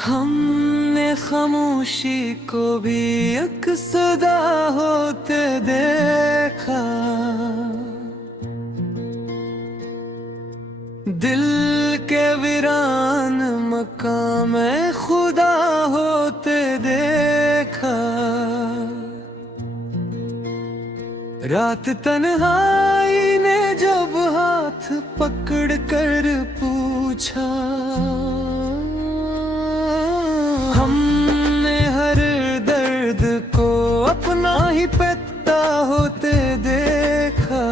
हमने खामोशी को भी एक सदा होते देखा। दिल के वीरान मकाम में खुदा होते देखा। रात तन्हाई ने जब हाथ पकड़ कर पूछा, हमने हर दर्द को अपना ही पता होते देखा।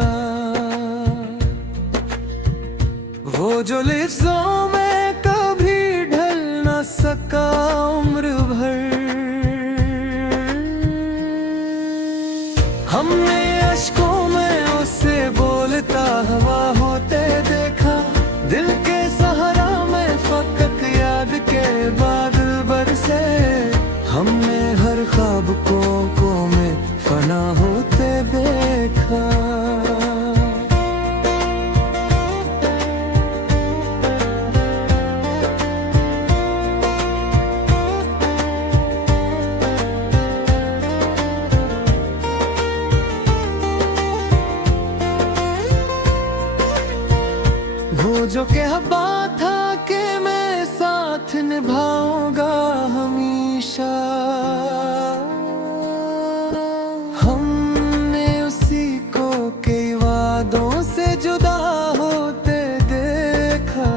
वो जो लिफ्ज़ों में कभी ढल न सका उम्र भर, हमने अश्कों में उसे बोलता हुआ होते देखा। दिल के सहारा में फकत याद के बादल बरसे, हमने हर ख्वाब को में फना होते देखा। वो जो कहता था कि मैं साथ निभाऊंगा हमेशा, हमने उसी को कई वादों से जुदा होते देखा।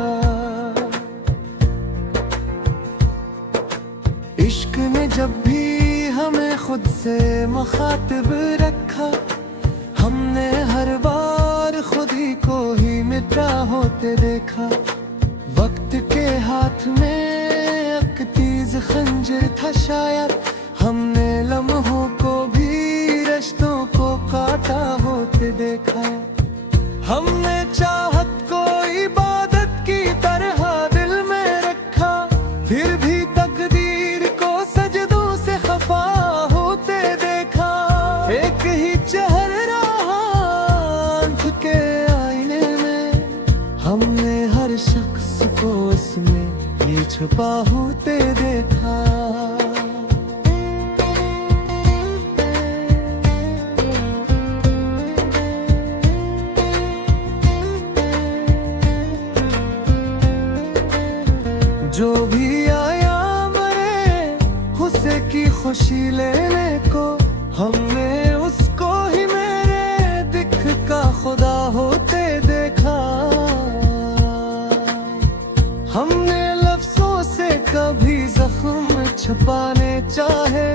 इश्क ने जब भी हमें खुद से मुखातिब रखा, हमने हर बार खुद ही को ही मित्रा होते देखा। वक्त के हाथ में एक तेज खंजर था शायद, हमने लम्हों को भी रिश्तों को काटा होते देखा। हमने चाहत को इबादत की तरह दिल में रखा, फिर भी तकदीर को सजदों से खफा होते देखा। एक ही चेहरा के आईने में, हमने हर शख्स को उसमें ही छुपा होते देखा। जो भी आया मरे उसे की खुशी लेने को, हमने उसको ही मेरे दिख का खुदा होते देखा। हमने लफ्जों से कभी जख्म छुपाने चाहे,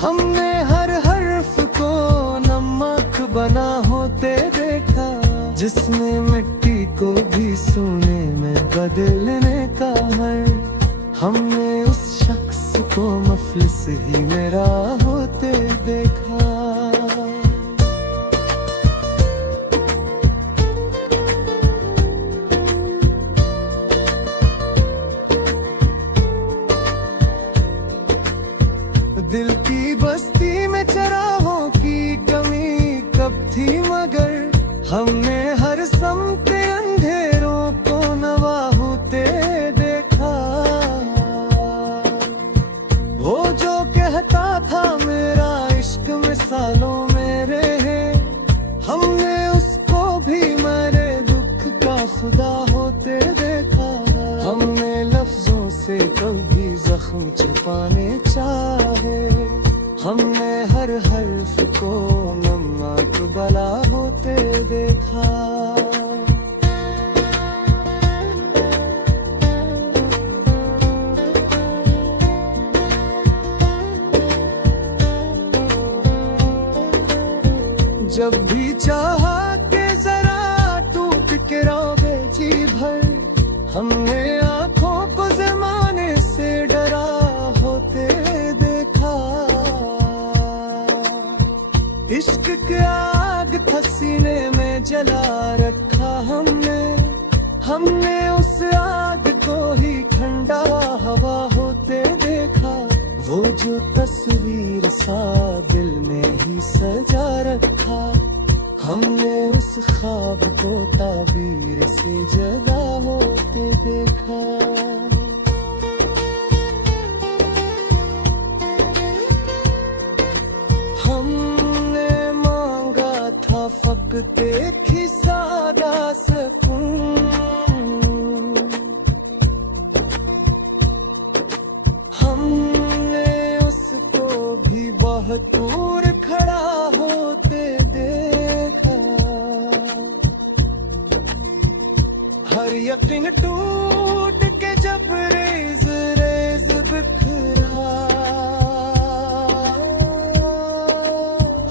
हमने हर हर्फ को नमक बना होते देखा। जिसने मिट्टी को भी सोने में बदलने का है, हमने उस शख्स को मफलिस ही मेरा होते देखा। दिल की बस्ती में चराहों की कमी कब थी, मगर हमने हर समते अंधेरों को नवा होते देखा। वो जो कहता था मेरा इश्क मिसालों में रहे, हमने उसको भी मेरे दुख का खुदा होते देखा। हमने लफ्जों से कभी जख्म छुपाने चाहे, हमने हर हर्फ को नमक बला होते देखा। जब भी चाहा के जरा टूट के रोगे जी भर, हमने आंखों को जमाने से डरा होते देखा। इश्क के आग था सीने में जला रखा हमने उस आग को ही ठंडा हवा होते देखा। वो जो तस्वीर सा दिल में ही सजा रखा, हमने उस ख्वाब को ताबीर से जगा होते देखा। देखी सादा सकूं। हमने उसको भी बहुत दूर खड़ा होते देखा। हर यकीन टूट के जब रेज रेज बिखरा।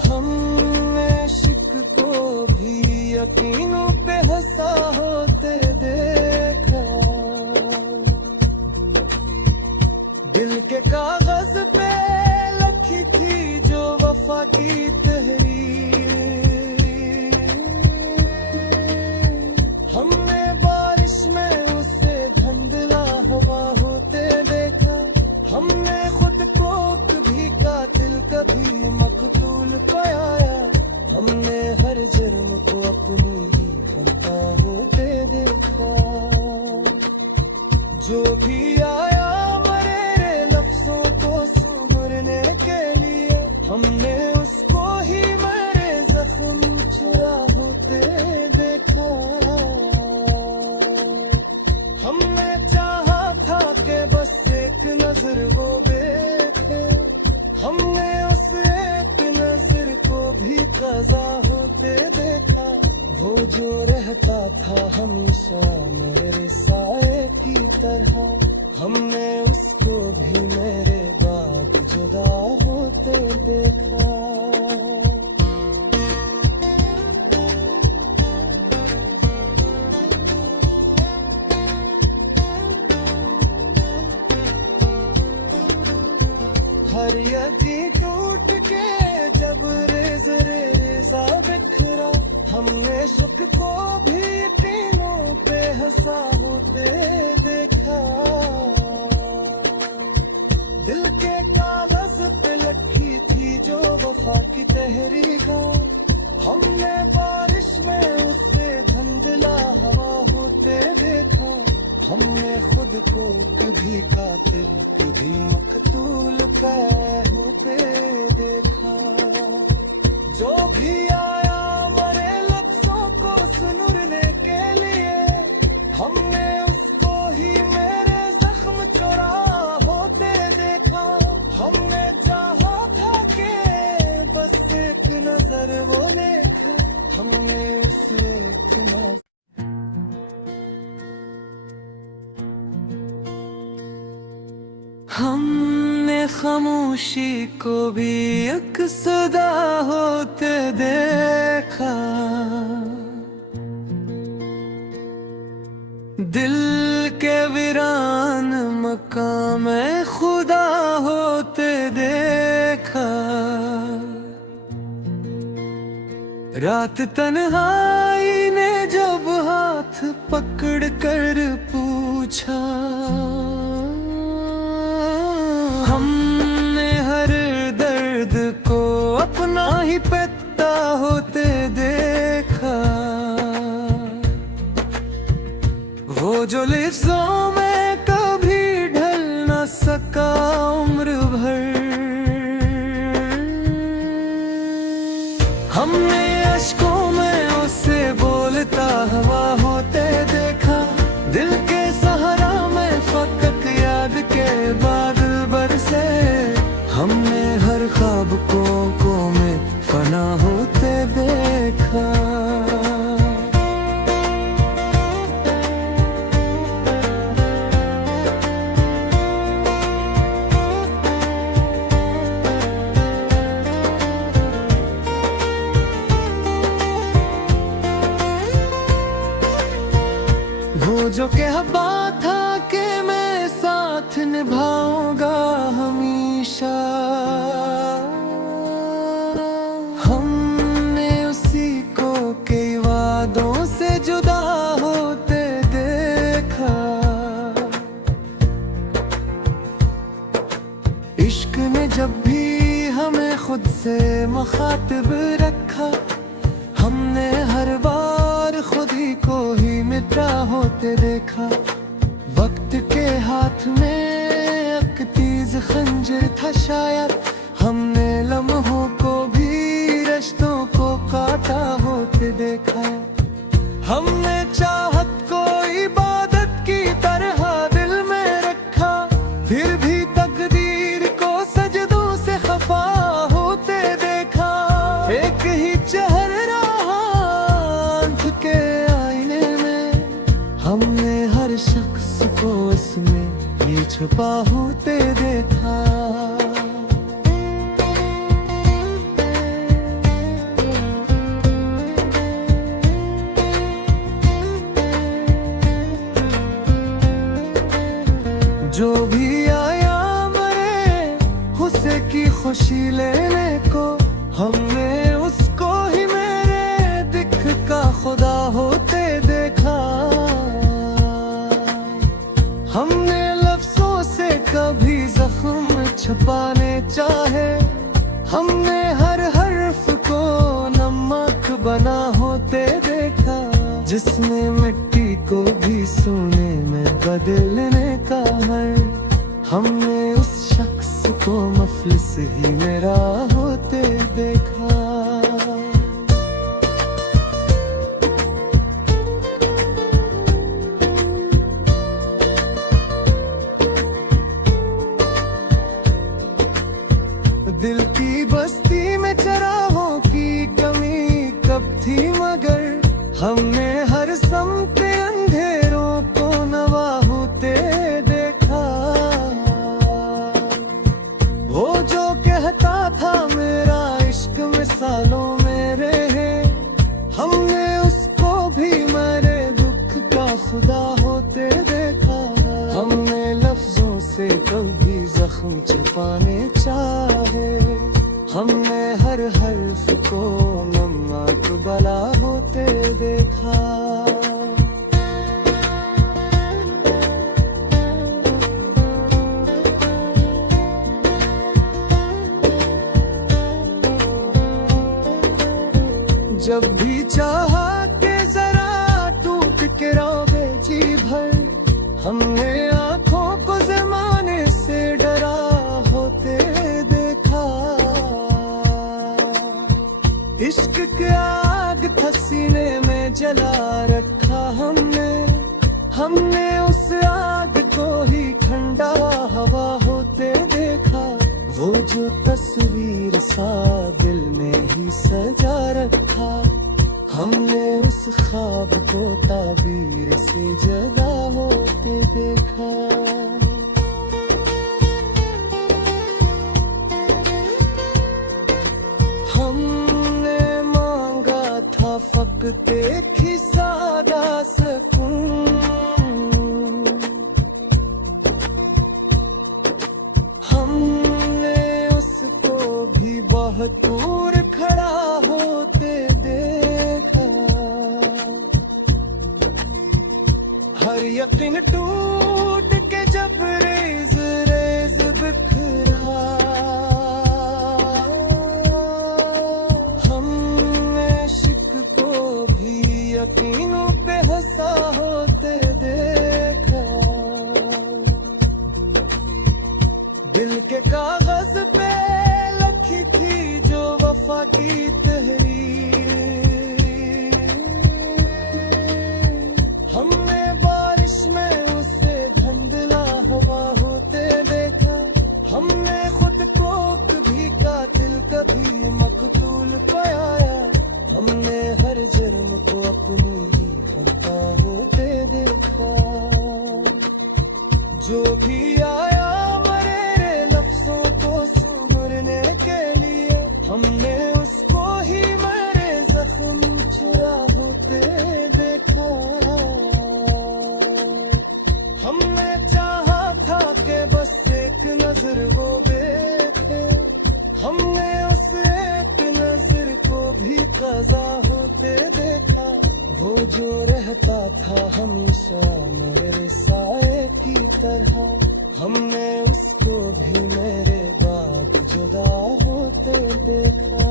हमने इश्क को भी यकीनों पे हंसा होते देखा। दिल के कागज पे लिखी थी जो वफा की तहरीर। हमने बारिश में उसे धुंधला हवा होते देखा। हमने खुद को कभी कातिल कभी मकतूल पाया। हमने हर जुर्म को अपनी ही खता होते देखा। जो भी आया मरे लफ्जों को सुनने के लिए, हमने उसको ही मेरे जख्म चुरा होते देखा। हमने चाहा था कि बस एक नजर वो देखे। हमने उस एक नजर को भी कज़ा होते देखा। वो जो रहता था हमेशा मेरे साए की तरह, हमने उसको भी मेरे बाद जुदा होते देखा। हर यकी टूट के जब रेज रेजा बिखरा। हमने सुख को भी यकीनों पे हंसा होते देखा। दिल के कागज पे लिखी थी जो वफा की तहरीका। हमने बारिश में उससे धुंधला हवा होते देखा। हमने खुद को कभी कातिल कभी मकतूल होते देखा। जो भी आया मरे लफ्जों को सुनने के लिए, हमने उसको ही मेरे जख्म चुरा होते देखा। हमने चाहा था कि बस एक नजर वो देखे। हमने उस एक नजर हमने खामोशी को भी एक सदा होते देखा। दिल के वीरान मकाम में खुदा होते देखा। रात तन्हाई ने जब हाथ पकड़ कर पूछा। हमने हर दर्द को अपना ही पता होते देखा। वो जो लिफ्ज़ों में कभी ढल न सका उम्र भर। हमने अश्कों में उसे बोलता हवा होते देखा। दिल के सहारा में फकत याद के बादल बरसे। हमने हर ख्वाब को में फना होते देखा। वो जो कहता था कि मैं साथ निभाऊंगा हमेशा। हमने उसी को कई वादों से जुदा होते देखा। इश्क ने जब भी हमें खुद से मुखातिब रखा। हमने हर बार खुद ही को ही मित्रा होते देखा। वक्त के हाथ में एक तीज खंजर था शायद। हमने लम्हों को भी रिश्तों को काटा होते हमने चाहत को इबादत की तरह दिल में रखा, फिर भी तकदीर को सजदों से खफा होते देखा। एक ही चेहरा आंख के आईने में, हमने हर शख्स को इसमें ये छुपा होते देखा। जो भी आया मरे उसे की खुशी लेने को, हमने उसको ही मेरे दिख का खुदा होते देखा। हमने लफ्जों से कभी जख्म छुपाने चाहे, हमने हर हर्फ को नमक बना होते देखा। जिसने मिट्टी को भी सोने में बदलने का है, हमने उस शख्स को मफलिस ही मेरा होते देखा। दिल की बस्ती में चराहों की कमी कब थी, मगर हमने हर समते अंधेरों को नवा होते देखा। वो जो कहता था मेरा इश्क मिसालों में रहे, हमने उसको भी मेरे दुख का खुदा होते देखा। हमने लफ्जों से कभी जख्म छुपाने चाहे, हमने हर हर्फ को नमक बला होते देखा। जब भी चाहा के जरा टूट के रोवे जी भर, हमने आंखों को जमाने से डरा होते देखा। इश्क के आग था सीने में जला रखा हमने उस आग को ही ठंडा हवा होते देखा। वो जो तस्वीर सा दिल में ही सजा रखा, हमने उस ख्वाब को ताबीर से जगा होते देखा। हमने मांगा था फक़्त एक ही सादा सुकून, हमने उसको भी बहुत दूर खड़ा होते देखा। हर यकीन टूट के जब रेज रेज बिखरा, हमने इश्क को भी यकीनों पे हंसा होते देखा। दिल के कागज पे लिखी थी जो वफा की तहरीर, हमने बारिश में उसे धुंधला हुआ होते देखा। हमने खुद को कभी कातिल कभी मकतूल पाया, हमने हर जुर्म को अपनी ही खता होते देखा। जो भी आया मरे लफ्जों को सुनने के लिए, हमने उसको ही मेरे जख्म छुरा होते देखा। हमने चाहा था कि बस एक नजर वो देखे, हमने उस एक नजर को भी क़ज़ा होते देखा। वो जो रहता था हमेशा मेरे साए की तरह, हमने उसको भी मेरे बाद जुदा होते देखा।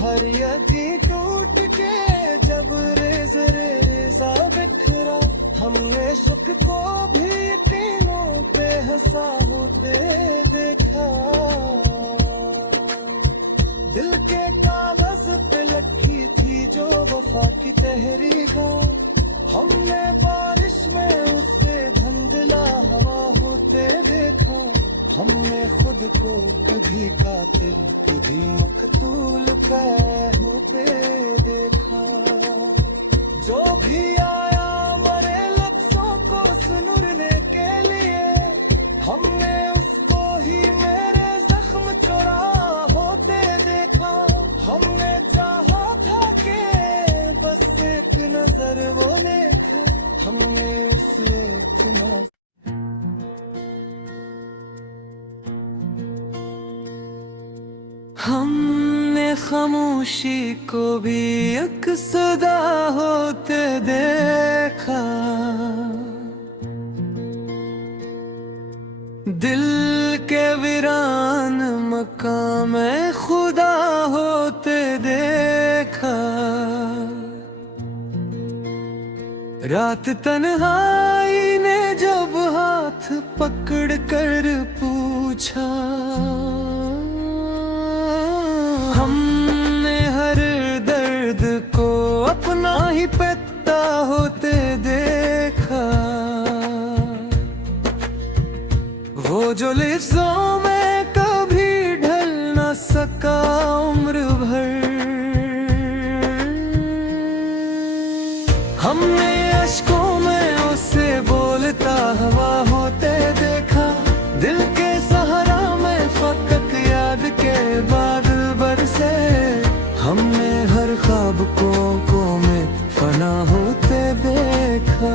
हर यकीन टूट के जब रेज़ रेज़ा बिखरा, हमने बेशक को भी यकीनों पे हंसा होते देखा। दिल के कागज पे लिखी थी जो वफा की तहरीका, हमने बारिश में उससे धुंधला हवा होते देखा। हमने खुद को कभी कातिल कभी मकतूल होते देखा। जो भी आया मरे लफ्जों को सुनने के लिए, हमने उसको ही मेरे जख्म चुरा होते देखा। हमने चाहा था कि बस एक नजर वो देखे, हमने उसे एक नजर। हमने खामोशी को भी एक सदा होते देखा। दिल के वीरान मकाम में खुदा होते देखा। रात तन्हाई ने जब हाथ पकड़ कर पूछा, हमने हर दर्द को अपना ही पता होते देखा। वो जो लिफ्ज़ों में कभी ढल न सका उम्र भर, हमने अश्कों में उसे बोलता हवा होते देखा। दिल के सहारा में फकत याद के बादल बरसे, हमने हर ख्वाब को में फना होते देखा।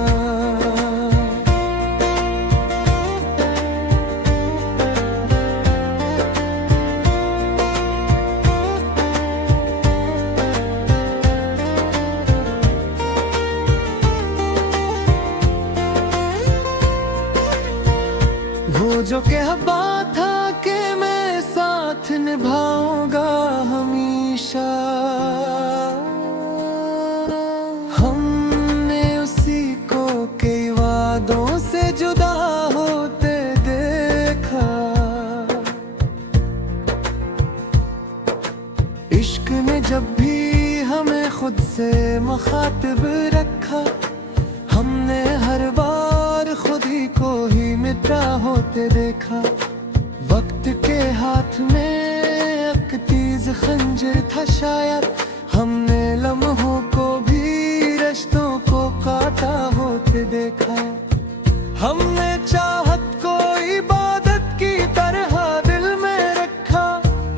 वो जो कहता था कि मैं साथ निभाऊंगा हमेशा, हमने उसी को कई वादों से जुदा होते देखा। इश्क ने जब भी हमें खुद से मुखातिब रखा, हमने हर बार खुद ही को ही मित्रा होते देखा। वक्त के हाथ में एक तेज खंजर था शायद, हमने लम्हों को भी रिश्तों को काटा होते देखा। हमने चाहत को इबादत की तरह दिल में रखा,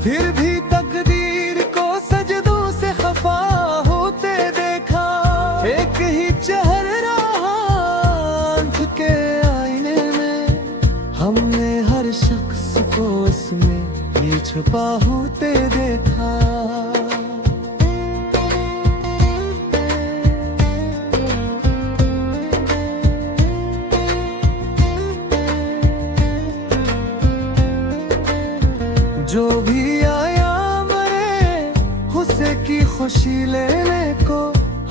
फिर भी तकदीर को सजदों से खफा होते देखा। एक ही चेहरा आंख के आईने में, हमने हर शख्स को इसमें ही छुपा होते देखा। जो भी आया मरे उसे की खुशी लेने को,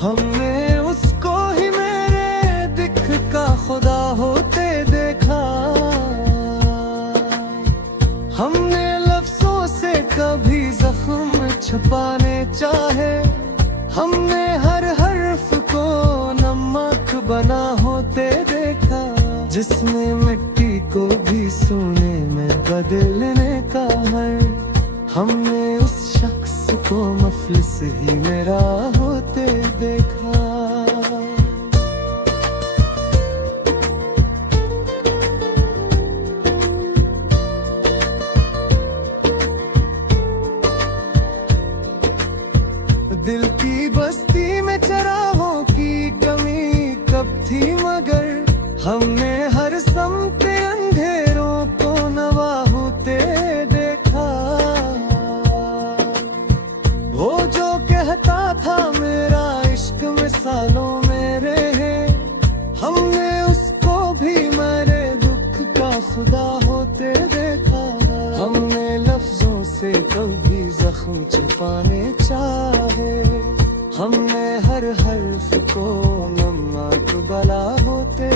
हमने उसको ही मेरे दिख का खुदा होते देखा। हमने लफ्जों से कभी जख्म छुपाने चाहे, हमने हर हर्फ को नमक बना होते देखा। जिसने मिट्टी को भी सोने में बदलने का है, हमने उस शख्स को मफलिस ही मेरा होते देखा। दिल की बस्ती में चराहों की कमी कब थी, मगर हमने हर समते अंधेरों को नवा होते देखा। वो जो कहता था मेरा इश्क मिसालों में रहे, हमने उसको भी मेरे दुख का खुदा होते देखा। हमने लफ्जों से कभी जख्म छुपाने चाहे, हमने हर हर्फ को नमक बला होते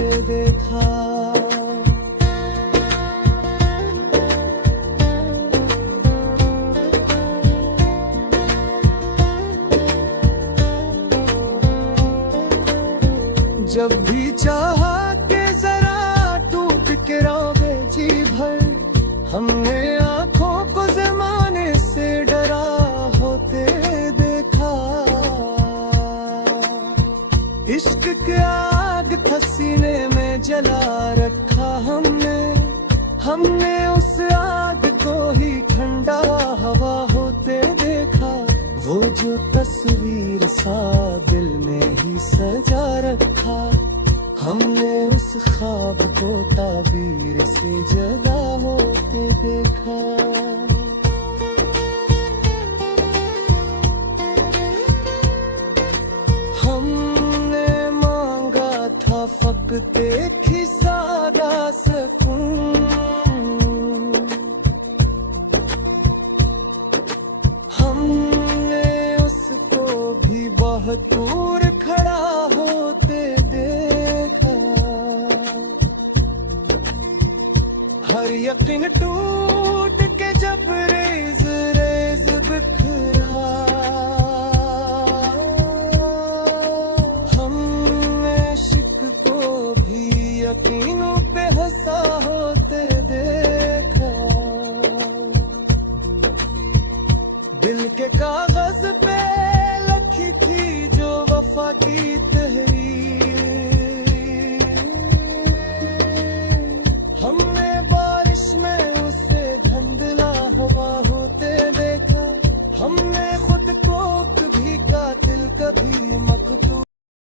जब भी चाहा के जरा टूट के रोवे जी भर, हमने आंखों को जमाने से डरा होते देखा। इश्क के आग था सीने में जला रखा हमने उस आग को ही ठंडा हवा होते देखा। वो जो तस्वीर सा दिल में ही सजा रखा, हमने उस ख्वाब को ताबीर से जगा होते देखा। हमने मांगा था फक़्त एक ही सादा सुकून, हमने उसको भी बहुत दूर खड़ा होते देखा। हर यकीन टूट के जब रेज रेज बिखरा, हमने इश्क को भी यकीनों पे हंसा होते देखा। दिल के कागज पे लिखी थी जो वफा की